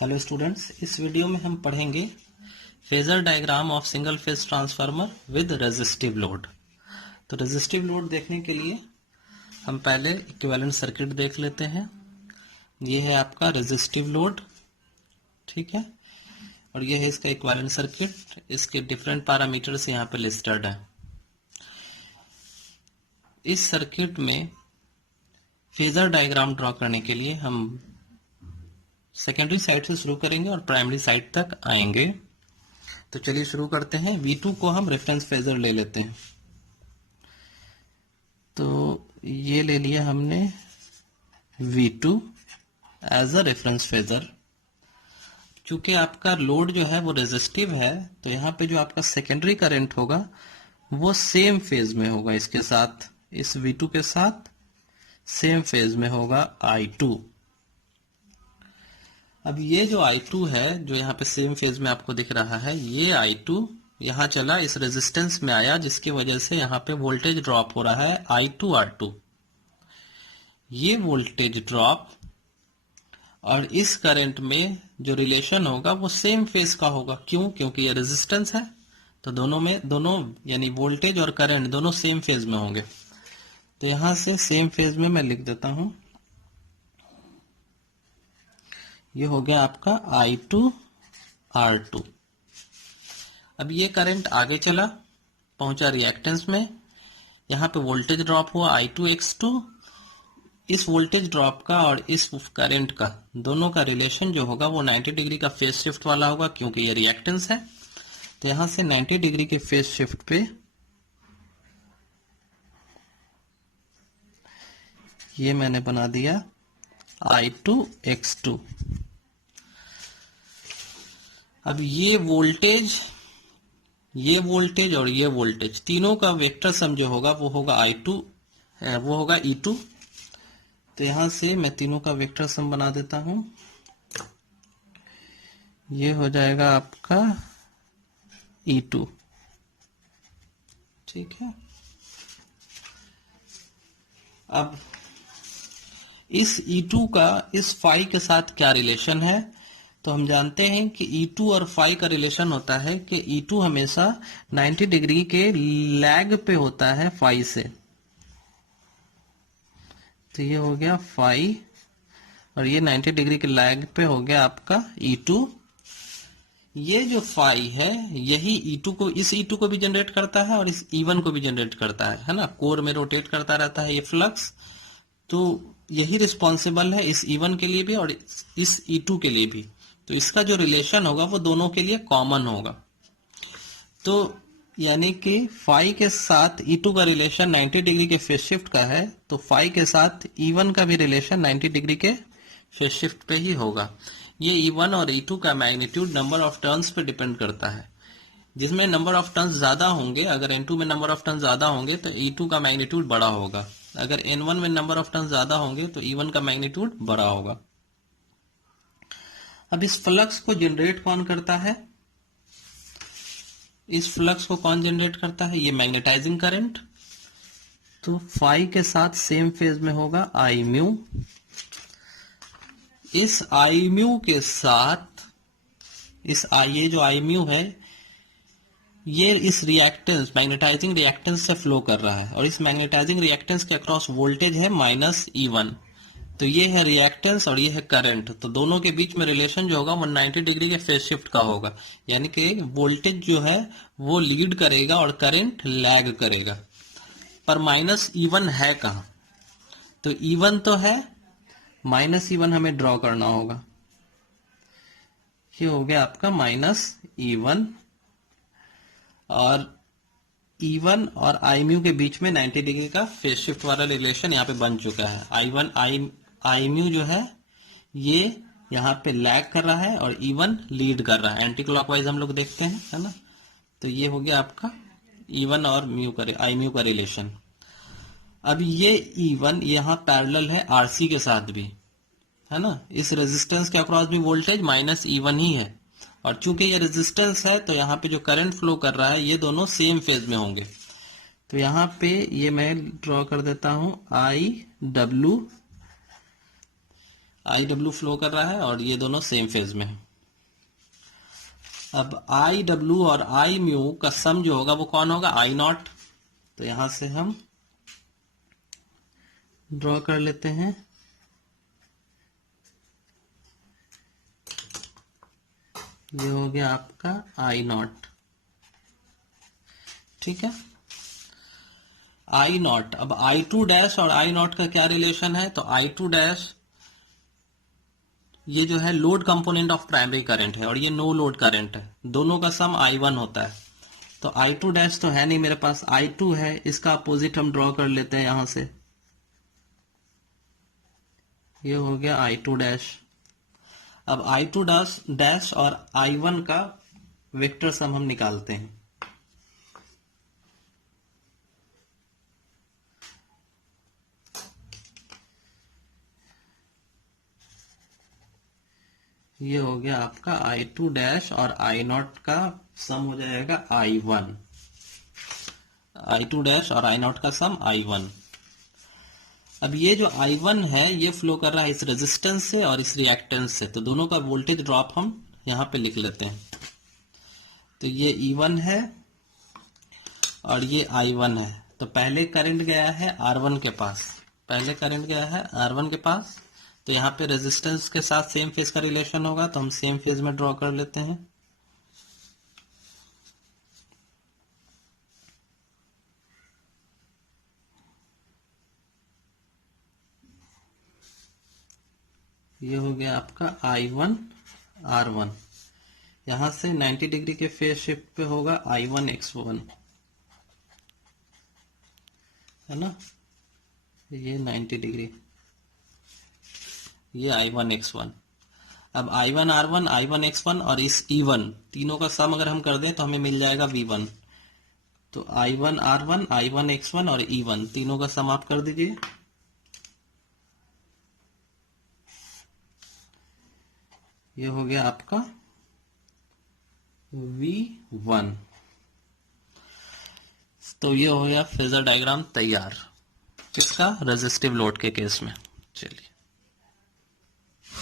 Hello students, इस video में हम पढ़ेंगे phasor diagram of single phase transformer with resistive load. तो रेजिस्टिव लोड देखने के लिए हम पहले इक्विवेलेंट सर्किट देख लेते हैं। ये है आपका रेजिस्टिव लोड, ठीक है, और ये है इसका इक्विवेलेंट सर्किट। इसके डिफरेंट पैरामीटर्स यहाँ पे लिस्टेड है। इस सर्किट में फेजर डायग्राम ड्रॉ करने के लिए हम सेकेंडरी साइड से शुरू करेंगे और प्राइमरी साइड तक आएंगे। तो चलिए शुरू करते हैं। V2 को हम रेफरेंस फेजर ले लेते हैं। तो ये ले लिया हमने V2 as a reference phasor. चूंकि आपका लोड जो है वो रेजिस्टिव है, तो यहाँ पे जो आपका सेकेंडरी करंट होगा वो सेम फेज में होगा, इसके साथ, इस V2 के साथ सेम फेज में होगा I2। अब ये जो I2 है, जो यहाँ पे सेम फेज में आपको दिख रहा है, ये I2 यहाँ चला, इस रेजिस्टेंस में आया, जिसकी वजह से यहाँ पे वोल्टेज ड्रॉप हो रहा है I2R2। ये वोल्टेज ड्रॉप और इस करंट में जो रिलेशन होगा वो सेम फेज का होगा। क्यों? क्योंकि ये रेजिस्टेंस है, तो दोनों यानी वोल्टेज और करंट दोनों सेम फेज में होंगे। तो यहां से सेम फेज में मैं लिख देता हूं, ये हो गया आपका I2R2। अब ये करंट आगे चला, पहुंचा रिएक्टेंस में, यहां पे वोल्टेज ड्रॉप हुआ I2X2। इस वोल्टेज ड्रॉप का और इस करंट का दोनों का रिलेशन जो होगा वो 90 डिग्री का फेज शिफ्ट वाला होगा, क्योंकि ये रिएक्टेंस है। तो यहां से 90 डिग्री के फेज शिफ्ट पे ये मैंने बना दिया I2X2। अब ये वोल्टेज और ये वोल्टेज तीनों का वेक्टर सम जो होगा वो होगा वो होगा E2। तो यहां से मैं तीनों का वेक्टर सम बना देता हूं। ये हो जाएगा आपका E2, ठीक है। अब इस E2 का इस फाई के साथ क्या रिलेशन है? तो हम जानते हैं कि E2 और फाई का रिलेशन होता है कि E2 हमेशा 90 डिग्री के लैग पे होता है फाई से। तो ये हो गया फाई और ये 90 डिग्री के लैग पे हो गया आपका E2। ये जो फाई है यही E2 को, इस E2 को भी जनरेट करता है और इस E1 को भी जनरेट करता है ना। कोर में रोटेट करता रहता है ये फ्लक्स, तो यही रिस्पॉन्सिबल है इस E1 के लिए भी और इस E2 के लिए भी। तो इसका जो रिलेशन होगा वो दोनों के लिए कॉमन होगा। तो यानी कि फाई के साथ E2 का रिलेशन 90 डिग्री के फेज शिफ्ट का है, तो फाई के साथ E1 का भी रिलेशन 90 डिग्री के फेज शिफ्ट पे ही होगा। ये E1 और E2 का मैग्नीट्यूड नंबर ऑफ टर्न्स पे डिपेंड करता है। जिसमें नंबर ऑफ टर्न्स ज्यादा होंगे, अगर N2 में नंबर ऑफ टर्न्स ज्यादा होंगे तो E2 का मैग्नीट्यूड बड़ा होगा। अगर N1 में नंबर ऑफ टर्न्स ज्यादा होंगे तो E1 का मैग्नीट्यूड बड़ा होगा। अब इस फ्लक्स को जनरेट कौन करता है? इस फ्लक्स को कौन जनरेट करता है? ये मैग्नेटाइजिंग करंट। तो फाई के साथ सेम फेज में होगा I म्यू। इस I म्यू के साथ ये जो I म्यू है, ये इस रिएक्टेंस, मैग्नेटाइजिंग रिएक्टेंस से फ्लो कर रहा है और इस मैग्नेटाइजिंग रिएक्टेंस के अक्रॉस वोल्टेज है -E1। तो ये है रिएक्टेंस और ये है करंट। तो दोनों के बीच में रिलेशन जो होगा वो 90 डिग्री के फेज शिफ्ट का होगा, यानी कि वोल्टेज जो है वो लीड करेगा और करंट लैग करेगा। पर -E1 है कहाँ? तो E1 तो है, -E1 हमें ड्रॉ करना होगा। ये हो गया आपका -E1 और E1 और I म्यू के बीच में 90 डिग्री का फेज शिफ्ट वाला रिलेशन यहाँ पे बन चुका है। I म्यू जो है ये यहाँ पे लैग कर रहा है और E1 लीड कर रहा है। एंटी क्लॉकवाइज हम लोग देखते हैं, है ना। तो ये हो गया आपका E1 और I म्यू का रिलेशन। अब ये E1 यहाँ पैरेलल है RC के साथ भी, है ना। इस रेजिस्टेंस के अक्रॉस भी वोल्टेज -E1 ही है और चूंकि ये रेजिस्टेंस है तो यहाँ पे जो करंट फ्लो कर रहा है ये दोनों सेम फेज में होंगे। तो यहाँ पे ये मैं ड्रॉ कर देता हूं IW आई डब्ल्यू फ्लो कर रहा है और ये दोनों सेम फेज में है। अब आई डब्ल्यू और आई म्यू का सम जो होगा वो कौन होगा, आई नॉट। तो यहां से हम ड्रॉ कर लेते हैं। ये हो गया आपका आई नॉट, ठीक है। आई नॉट, अब आई टू डैश और आई नॉट का क्या रिलेशन है, तो आई टू डैश ये जो है load component of primary current है और ये नो लोड करंट है, दोनों का सम आई वन होता है। तो आई टू डैश तो है नहीं मेरे पास, आई टू है, इसका अपोजिट हम ड्रॉ कर लेते हैं यहां से। ये हो गया आई टू डैश। अब आई टू डैश और आई वन का वेक्टर सम हम निकालते हैं। ये हो गया आपका आई टू डैश और आई नॉट का सम हो जाएगा I one. I two dash और आई नॉट का सम आई वन। अब ये जो आई वन है ये फ्लो कर रहा है इस रेजिस्टेंस से और इस रिएक्टेंस से, तो दोनों का वोल्टेज ड्रॉप हम यहां पे लिख लेते हैं। तो ये ई वन है और ये आई वन है। तो पहले करंट गया है आर वन के पास, पहले करंट गया है आर वन के पास, तो यहाँ पे रेजिस्टेंस के साथ सेम फेज का रिलेशन होगा, तो हम सेम फेज में ड्रॉ कर लेते हैं। ये हो गया आपका आई वन आर वन। यहां से 90 डिग्री के फेज शिफ्ट पे होगा आई वन एक्स वन, है ना। ये 90 डिग्री, ये आई वन एक्स वन। अब I one R one, I one X one और इस ई वन तीनों का सम अगर हम कर दें तो हमें मिल जाएगा वी वन। तो I one R one, I one X one और ई वन तीनों का सम आप कर दीजिए। ये हो गया आपका V1। तो ये हो गया फेजर डायग्राम तैयार, किसका, रेजिस्टिव लोड के केस में। चलिए।